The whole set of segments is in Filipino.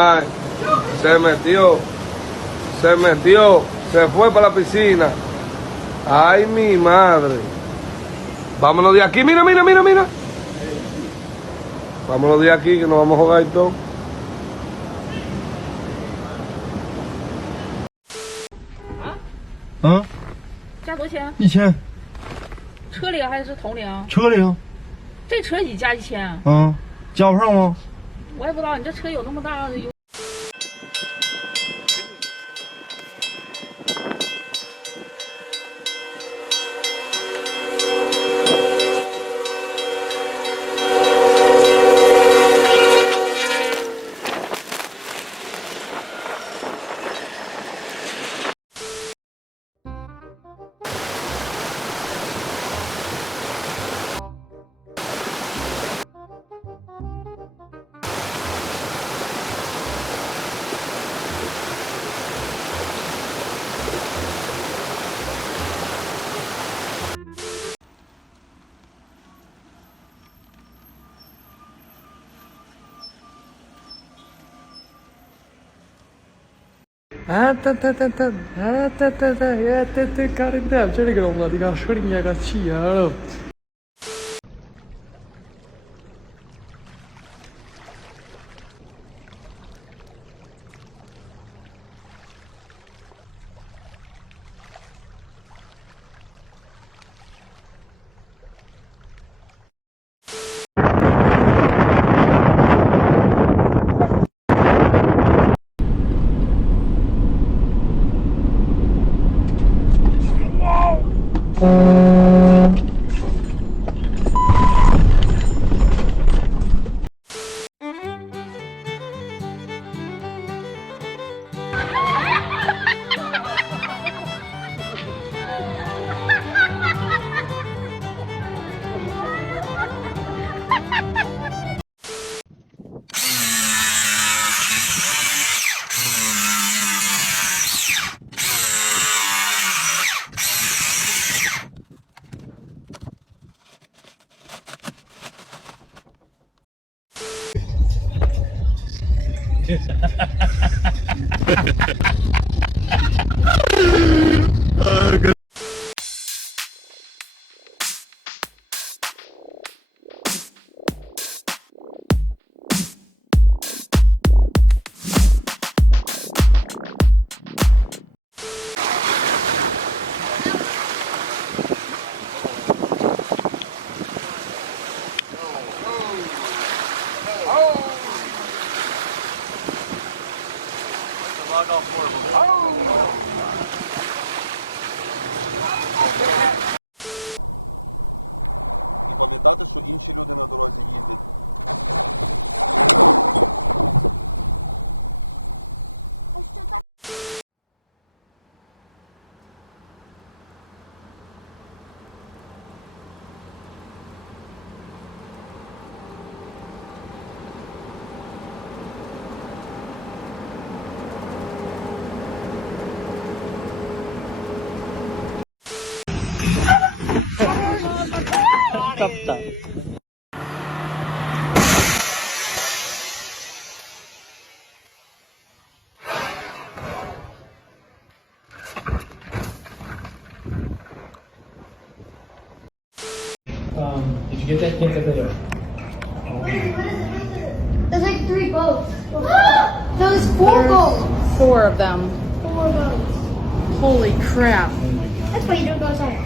mae. Se metió. Se fue para la piscina. Ay, mi madre. Vámonos de aquí, mira. Vámonos de aquí que nos vamos a jugar y todo. 啊？加多少钱？ 1000。车里还是桶里啊？车里啊？这车一加1000啊？啊，加不上吗？我也不知道，你这车有那么大有。Carindel, ce li gromla di casciorigna caccia. І пам'ятати, що інші люди на дорозі їздять. Did you get that? Get that video. There's like 3 boats. There's 4 boats. 4 of them. 4 boats. Holy crap. That's why you don't go outside.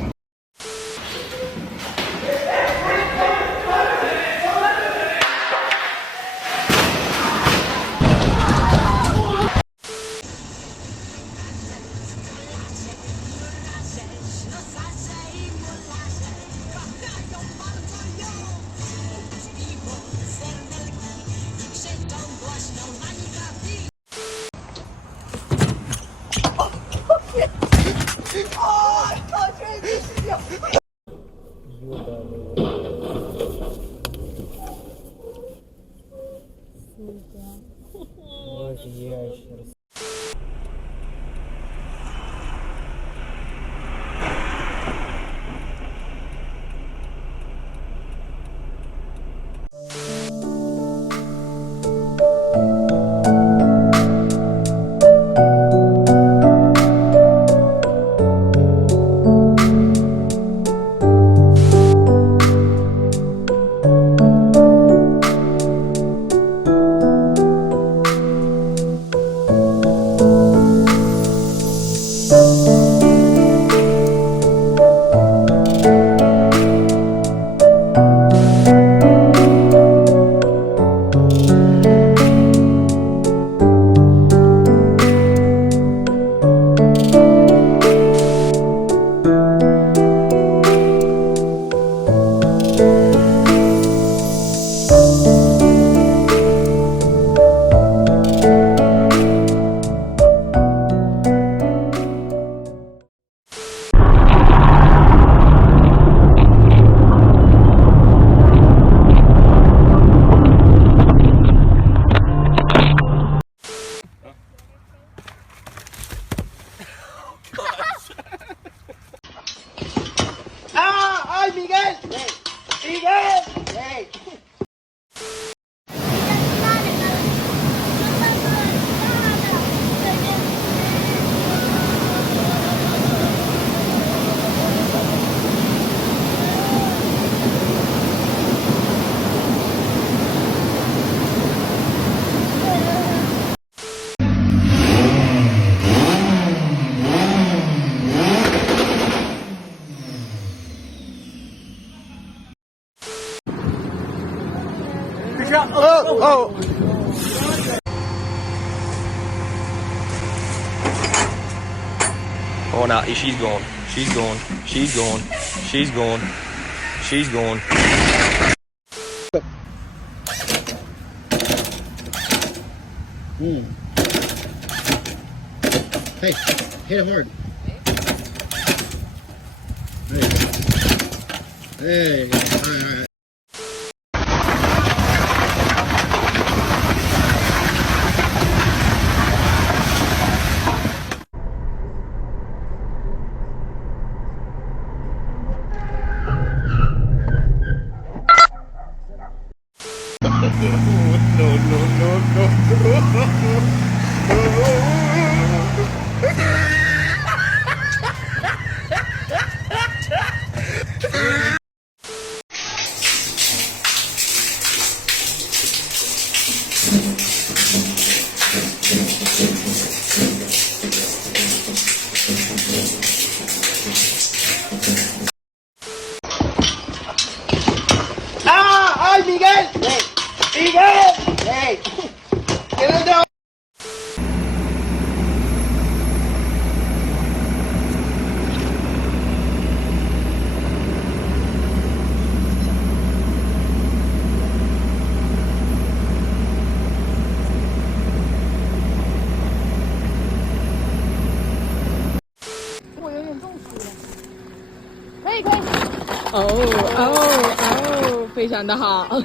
Oh, oh. Oh, now she's going. She's going. She's going. She's going. She's going. Hey, hit it hard. There you go. There you go. All right. ¡Ah! ¡Ay, Miguel! ¡Miguel! ¡Hey! ¿Qué le da?哦，非常的好。